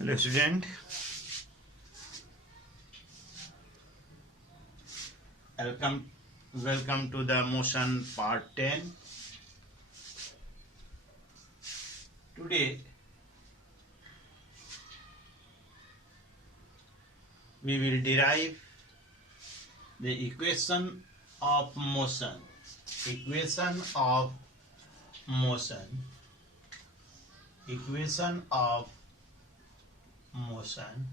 Hello student, welcome to the motion part 10. Today we will derive the equation of motion. Equation of motion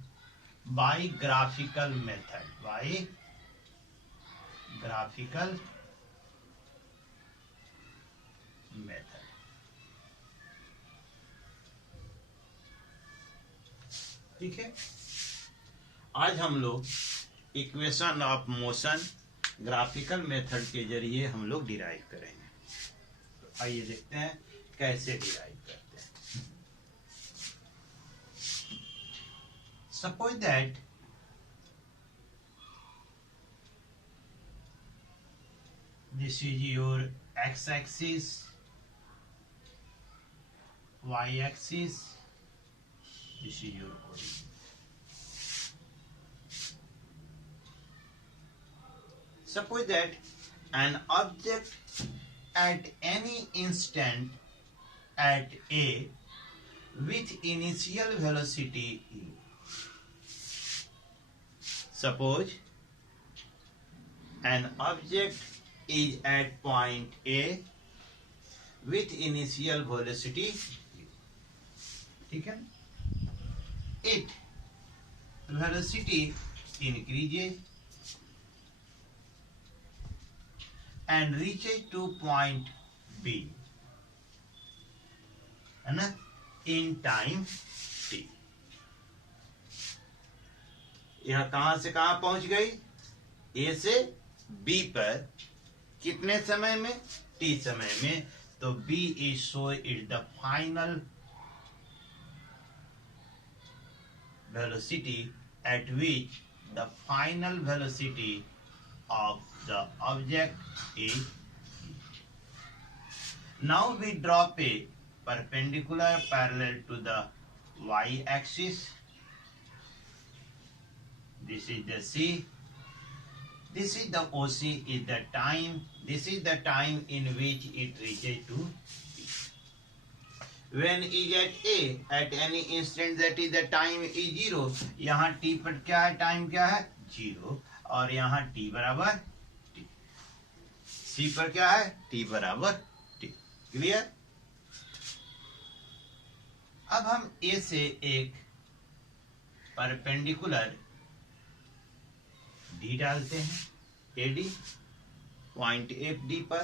by graphical method. ठीक है, आज हम लोग equation of motion graphical method के जरिए हम लोग डिराइव करेंगे। तो आइए देखते हैं कैसे डिराइव करते हैं। Suppose that this is your x-axis, y-axis, this is your origin. Suppose that an object at any instant at A with initial velocity u. Suppose an object is at point A with initial velocity u. ठीक है, it velocity increases and reaches to point B, है ना, in time t. यह कहां से कहां पहुंच गई? A से B पर कितने समय में? t समय में। तो B is so is the final velocity at which the final velocity of the object is. Now we drop a perpendicular parallel to the y-axis. This is the C. This is the OC is the time. This is the time in which it reaches to B. When is at A, at any instant that is the time is 0. यहाँ t पर क्या है? Time क्या है? 0. और यहाँ t बराबर t. C पर क्या है? t बराबर t. क्लियर? अब हम A से एक परपेंडिकुलर D डालते हैं, AD पॉइंट FD पर।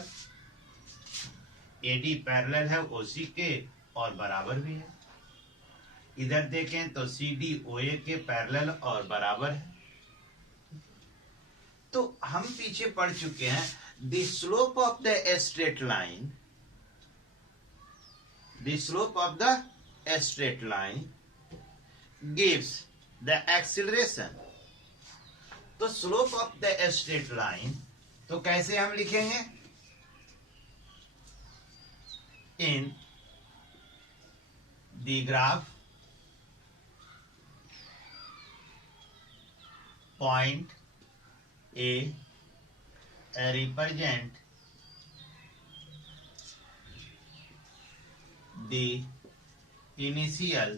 AD पैरेलल है OC के और बराबर भी है। इधर देखें तो CD OA के पैरेलल और बराबर है। तो हम पीछे पढ़ चुके हैं, the slope of the straight line gives the acceleration. तो slope of the straight line तो कैसे हम लिखेंगे? In the graph point A represent the initial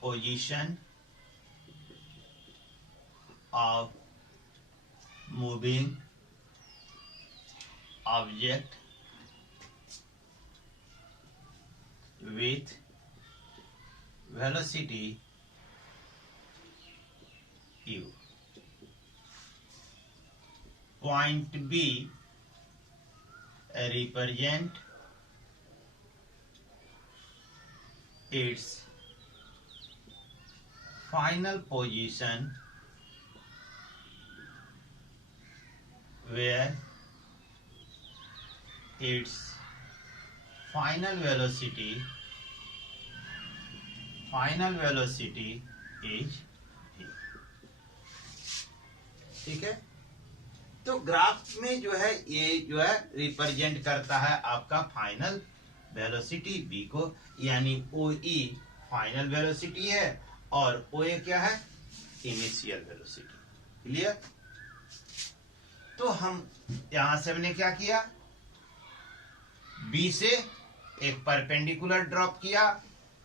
position of moving object with velocity u. Point B represent its final position where its final velocity is v. ठीक है, तो graph में जो है ये जो है रिप्रेजेंट करता है आपका फाइनल वेलोसिटी बी को, यानी ओ ई फाइनल वेलोसिटी है और ओ ए क्या है, इनिशियल वेलोसिटी। क्लियर। तो हम यहां से हमने क्या किया, बी से एक परपेंडिकुलर ड्रॉप किया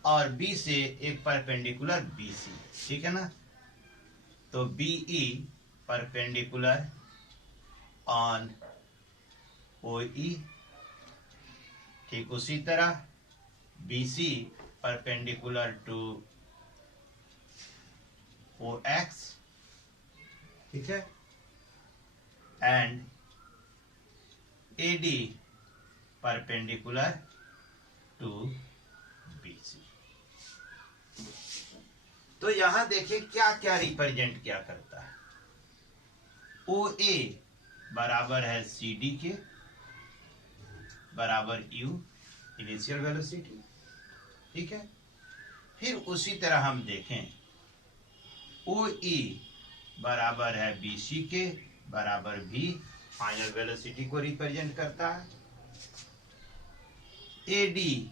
और बी से एक परपेंडिकुलर बी सी, ठीक है ना। तो B E perpendicular on O E, ठीक उसी तरह B C perpendicular to O X, ठीक है, and A D perpendicular to B C. तो यहां देखिए क्या क्या रिप्रेजेंट क्या करता है। ओ ए बराबर है सी डी के, बराबर यू इनिशियल वेलोसिटी, ठीक है। फिर उसी तरह हम देखें ओ ई बराबर है बी सी के, बराबर भी फाइनल वेलोसिटी को रिप्रेजेंट करता है। ए डी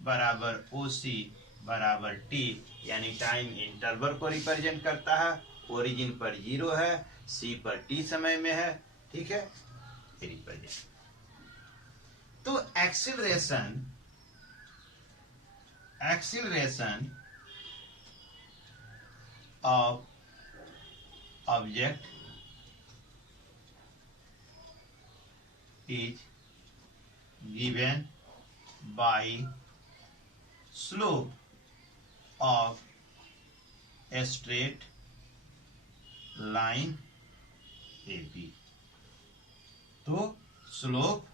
बराबर ओ सी बराबर टी, यानी टाइम इंटरवल को रिप्रेजेंट करता है। ओरिजिन पर 0 है, सी पर टी समय में है, ठीक है, रिप्रेजेंट। तो acceleration of object is given by slope of a straight line AB। तो स्लोप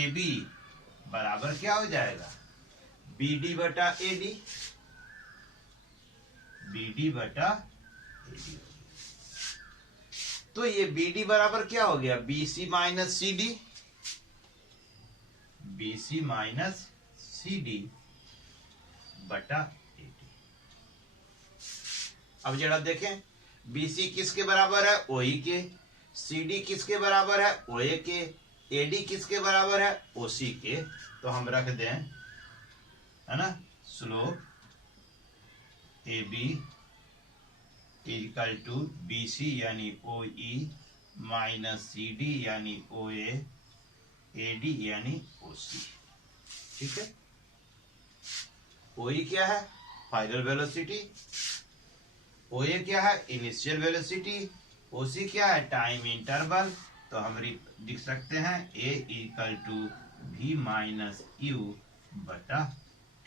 AB बराबर क्या हो जाएगा, BD बटा AD, BD बटा AD। तो ये BD बराबर क्या हो गया, BC minus CD, BC minus CD बटा AD। अब जरा देखें, BC किसके बराबर है, OE के, CD किसके बराबर है, OA के, AD किसके बराबर है, OC के। तो हम रख दें, है ना, slope AB equal to BC यानी OE माइनस CD यानी OA, AD यानी OC, ठीक है। OE क्या है, फाइनल वेलोसिटी, OA क्या है, इनिशियल वेलोसिटी, OC क्या है, टाइम इंटरवल। तो हम लिख सकते हैं A equal to V minus U बटा T,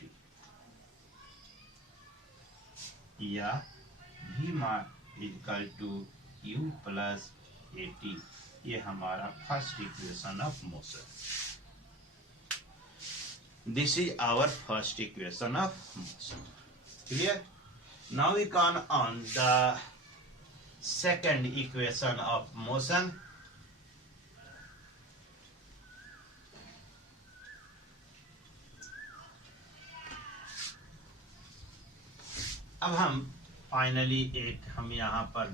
या V equal to U plus AT। ये हमारा first equation of motion. This is our first equation of motion. Clear. Now we come on the second equation of motion. अब हम finally एक हम यहाँ पर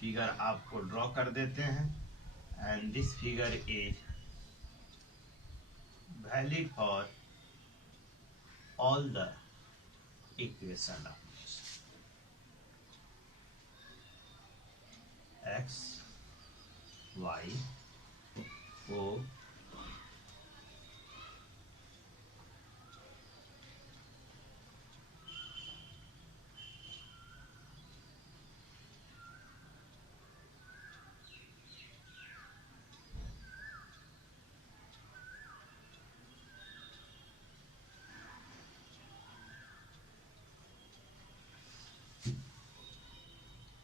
फिगर आपको ड्रॉ कर देते हैं, and this figure is valid for all the equation of x, y, o,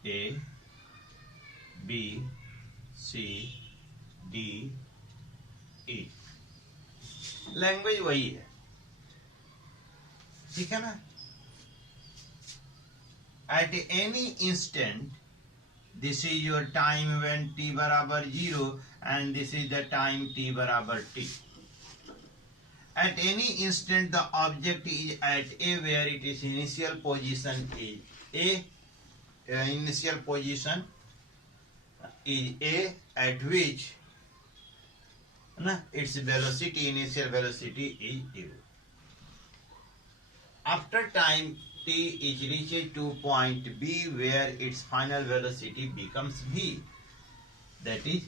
A, B, C, D, E। Language वही है, ठीक है ना। At any instant this is your time when t बराबर 0 and this is the time t बराबर t। At any instant the object is at A where its initial position is A, initial position is A, at which ना, its velocity, initial velocity is 0. After time t is reached to point B where its final velocity becomes v. That is,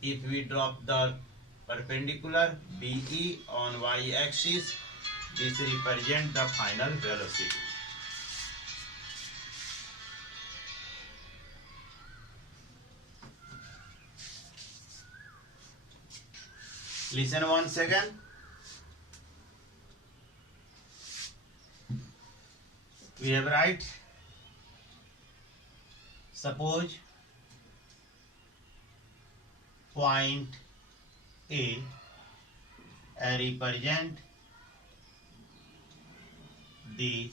if we drop the perpendicular BE on y-axis, this represents the final velocity. Listen once again. We have write, suppose point A represent the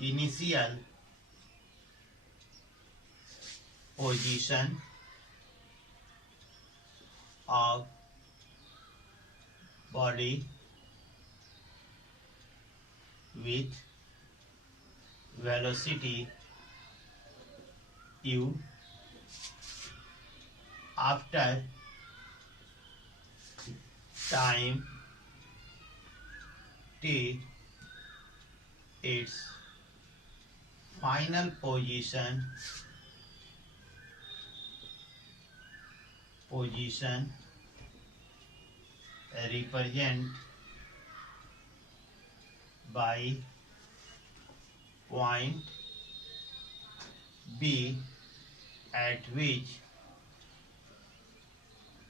initial position of body with velocity u after time t, its final position represent by point B at which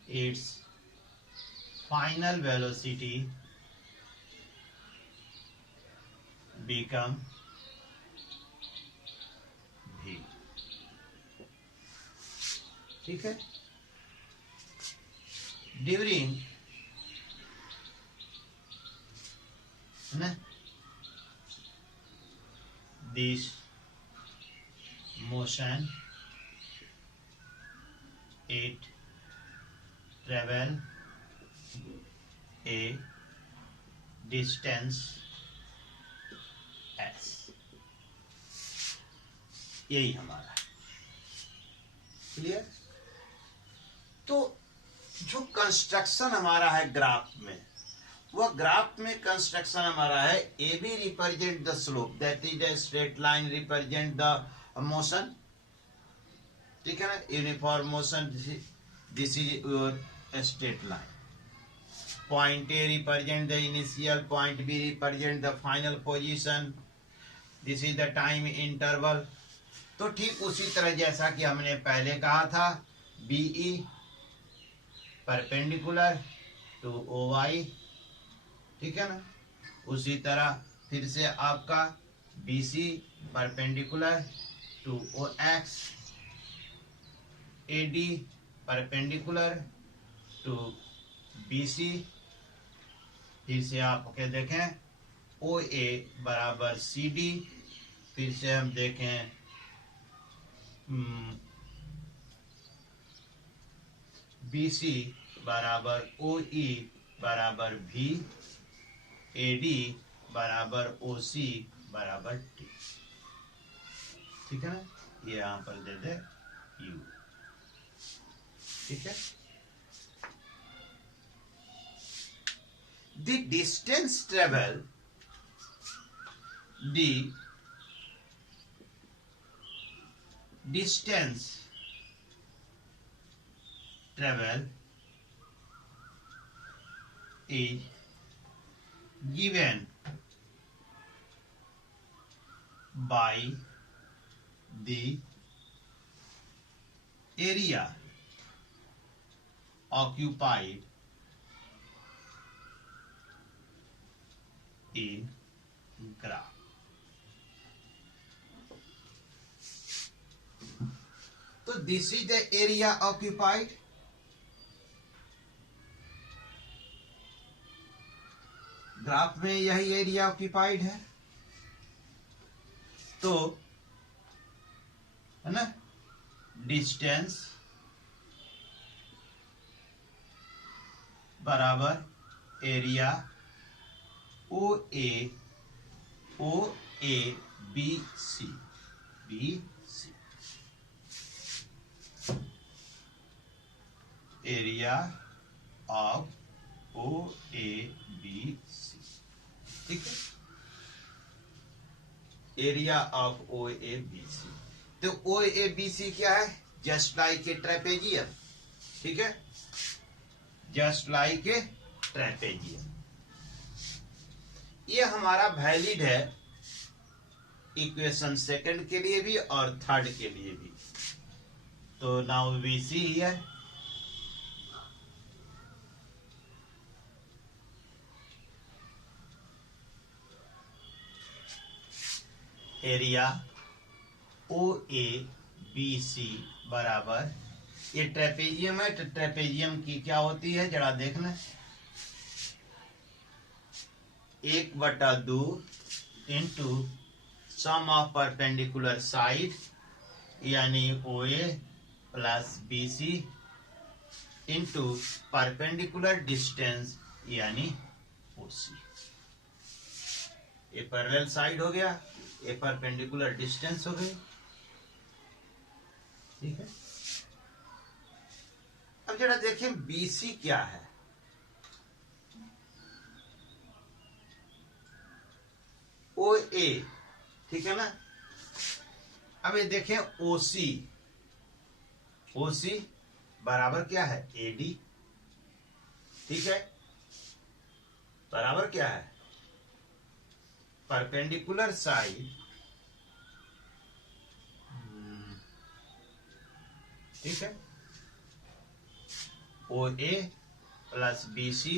its final velocity become v. ठीक है. During this motion, it travel a distance s. यही हमारा clear. तो जो construction हमारा है graph में, वह ग्राफ में कंस्ट्रक्शन हमारा है A B represent the slope, that is the straight line represent the motion. ठीक है ना, uniform motion. This is your straight line. Point A represent the initial, point B represent the final position. This is the time interval. तो ठीक उसी तरह जैसा कि हमने पहले कहा था, BE परपेंडिकुलर टू OY. ठीक है ना, उसी तरह फिर से आपका BC perpendicular to OX, AD perpendicular to BC. फिर से आप क्या देखें, OA बराबर CD. फिर से हम देखें BC बराबर OE बराबर V. AD बराबर OC बराबर T. ठीक है ना, ये यहां पर दे दे U. ठीक है. The distance travel, the distance travel is given by the area occupied in graph. तो this is the area occupied. Graph में यही एरिया ऑक्यूपाइड है. तो है ना, डिस्टेंस बराबर area OA BC. Area of O A B C. ठीक है, area of O A B C. तो ओ ए बी सी क्या है? Just like a trapezium. ठीक है, जस्ट लाइक ए ट्रेपेजियम। ये हमारा वैलिड है इक्वेशन सेकंड के लिए भी और थर्ड के लिए भी। तो now we see here, area O A B C बराबर, ये ट्रेपेजियम है तो ट्रेपेजियम की क्या होती है जरा देखना, 1/2 into sum of perpendicular side यानी O A plus B C into perpendicular distance यानी ओ सी। ये पैरेलल साइड हो गया, ये परपेंडिकुलर डिस्टेंस हो गई। ठीक है, अब जरा देखें बीसी क्या है। ओ ए, ठीक है ना। अब ये देखें ओसी, ओसी बराबर क्या है? एडी। ठीक है, बराबर क्या है? परपेंडिकुलर साइड, ठीक है, O A plus B C,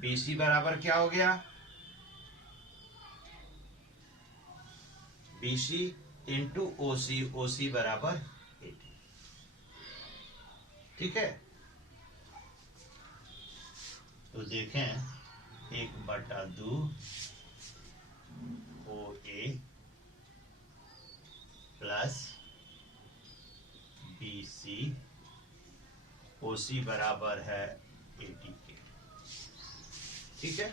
B C बराबर क्या हो गया? बी सी इंटू ओ सी, ओ सी बराबर 80। ठीक है, तो देखें 1/2 ओ ए प्लस बी सी, ओ सी बराबर है 80 के। ठीक है,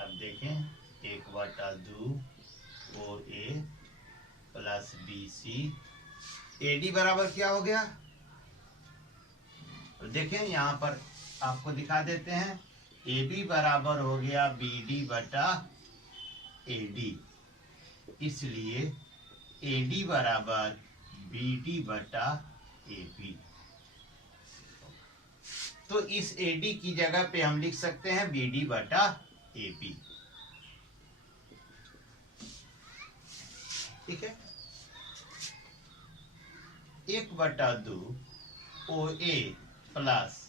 अब देखें 1/2 O A plus B C, AD बराबर क्या हो गया? तो देखें यहां पर आपको दिखा देते हैं, ए बी बराबर हो गया बी डी बटा ए डी, इसलिए ए डी बराबर बी डी बटा ए बी। तो इस ए डी की जगह पे हम लिख सकते हैं बी डी बटा ए बी। ठीक है, 1/2 O A plus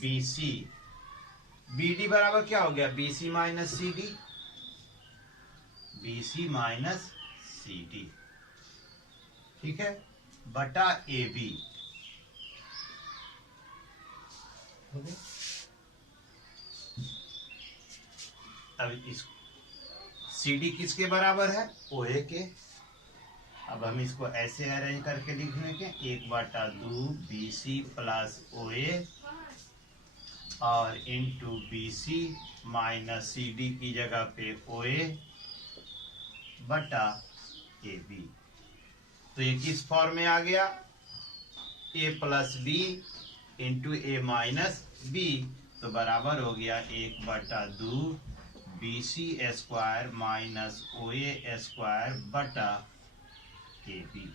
B C, B D बराबर क्या हो गया? B C minus C D, B C minus C D. ठीक है, बटा ए बी। अब इस सी डी किसके बराबर है? ओ ए के। अब हम इसको ऐसे अरेंज करके लिखने के, 1/2 B C plus O A और into B C minus C D की जगह पे ओ ए बटा ए बी। तो ये किस फॉर्म में आ गया? ए प्लस बी इंटू ए माइनस बी, तो बराबर हो गया 1/2 बी सी स्क्वायर माइनस ओ ए स्क्वायर बटा ए बी।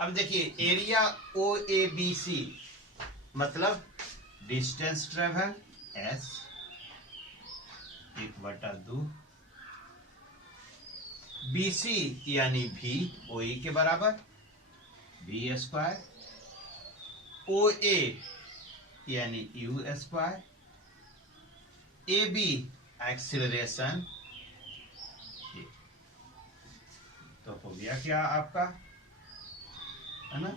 अब देखिए area O A B C मतलब distance travel S, 1/2 B C यानी भी ओ ई के बराबर, बी स्क्वायर, ओ ए यानी U square, A B acceleration, तो हो गया क्या आपका, है ना,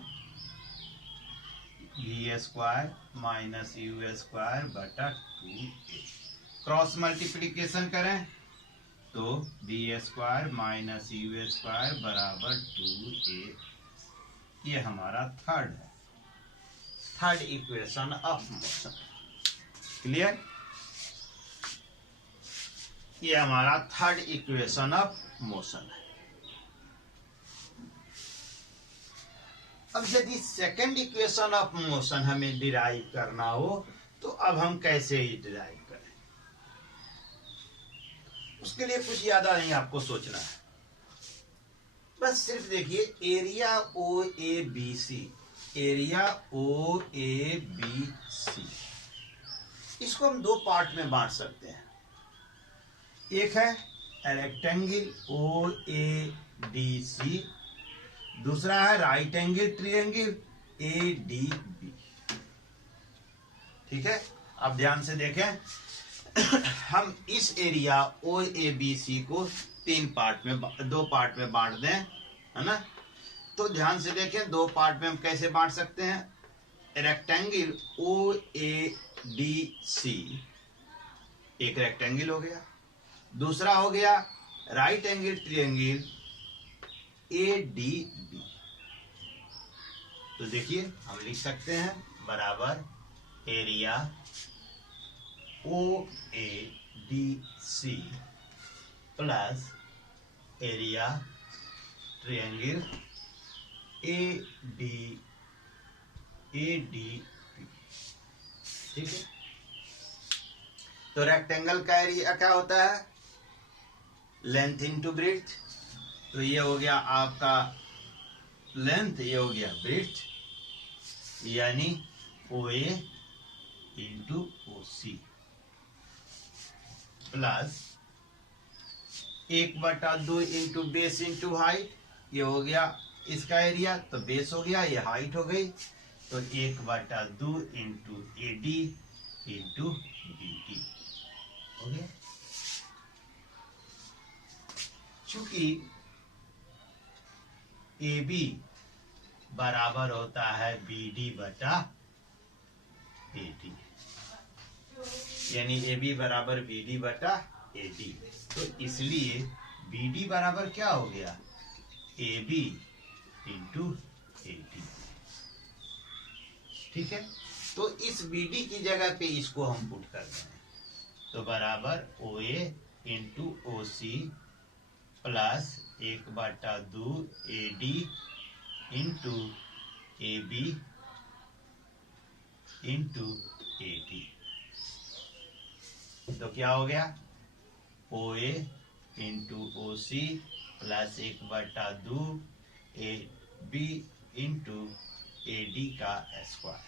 B square minus U square बटा 2a। क्रॉस मल्टीप्लीकेशन करें तो B square minus U square बराबर 2a। ये हमारा थर्ड है, third equation of motion. Clear? ये हमारा थर्ड इक्वेशन ऑफ मोशन है। अब यदि सेकंड इक्वेशन ऑफ मोशन हमें डिराइव करना हो तो अब हम कैसे ही डिराइव करें? उसके लिए कुछ ज्यादा नहीं आपको सोचना है, बस सिर्फ देखिए area O A B C, area O A B C, इसको हम दो पार्ट में बांट सकते हैं। एक है rectangle O A D C, दूसरा है right angle triangle A D B. ठीक है, अब ध्यान से देखें हम इस एरिया ओ ए बी सी को दो पार्ट में बांट दें, है ना। तो ध्यान से देखें दो पार्ट में हम कैसे बांट सकते हैं। रेक्टेंगल ओ ए डी सी एक रेक्टेंगल हो गया, दूसरा हो गया right angle triangle A D B. तो देखिए हम लिख सकते हैं बराबर area O A D C plus area triangle A D B. ठीक है, तो रेक्टेंगल का एरिया क्या होता है? Length into breadth. तो ये हो गया आपका लेंथ, ये हो गया ब्रेड्थ, यानी O A into O C plus 1/2 into base into height. ये हो गया इसका एरिया, तो बेस हो गया, ये हाइट हो गई, तो 1/2 into A D into B D हो गया। चूंकि ए बी बराबर होता है बी डी बटा ए डी, यानी ए बी बराबर बी डी बटा ए डी, तो इसलिए बी डी बराबर क्या हो गया? A B into A D. ठीक है, तो इस बी डी की जगह पे इसको हम पुट कर दें, तो बराबर O A into O C plus 1/2 A D into A B into A D. तो क्या हो गया? O A into O C plus 1/2 A B into A D का स्क्वायर।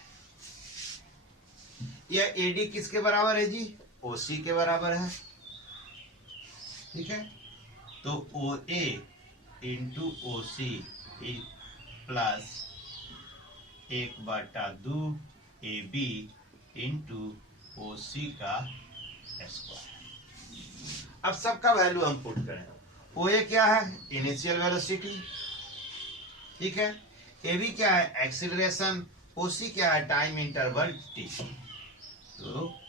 यह ए डी किसके बराबर है जी? ओ सी के बराबर है। ठीक है, तो O A into O C plus 1/2 A B into O C का स्क्वायर। अब सबका वैल्यू हम पुट करें। ओ ए क्या है? Initial velocity. ठीक है, ए बी क्या है? एक्सीलरेशन। ओ सी क्या है? Time interval T. तो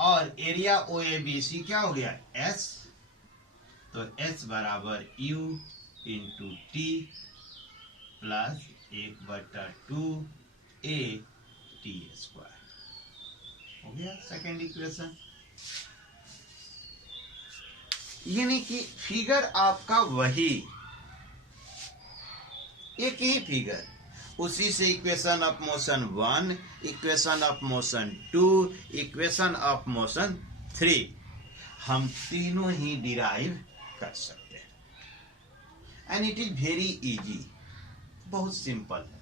और area O A B C क्या हो गया? एस। तो एस बराबर you into T plus 1/2 A T square हो गया सेकेंड इक्वेशन। यानी कि फिगर आपका वही, एक ही फिगर, उसी से equation of motion 1, equation of motion 2, equation of motion 3 हम तीनों ही डिराइव कर सकते हैं। And it is very easy, बहुत सिंपल है।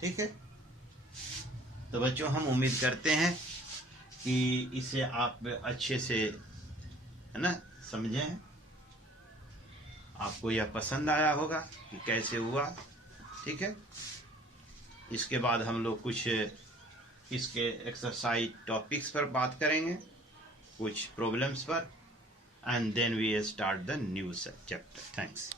ठीक है, तो बच्चों हम उम्मीद करते हैं कि इसे आप अच्छे से, है ना, समझें। आपको यह पसंद आया होगा कि कैसे हुआ। ठीक है, इसके बाद हम लोग कुछ इसके एक्सरसाइज टॉपिक्स पर बात करेंगे, कुछ प्रॉब्लम्स पर, and then we start the new chapter. Thanks.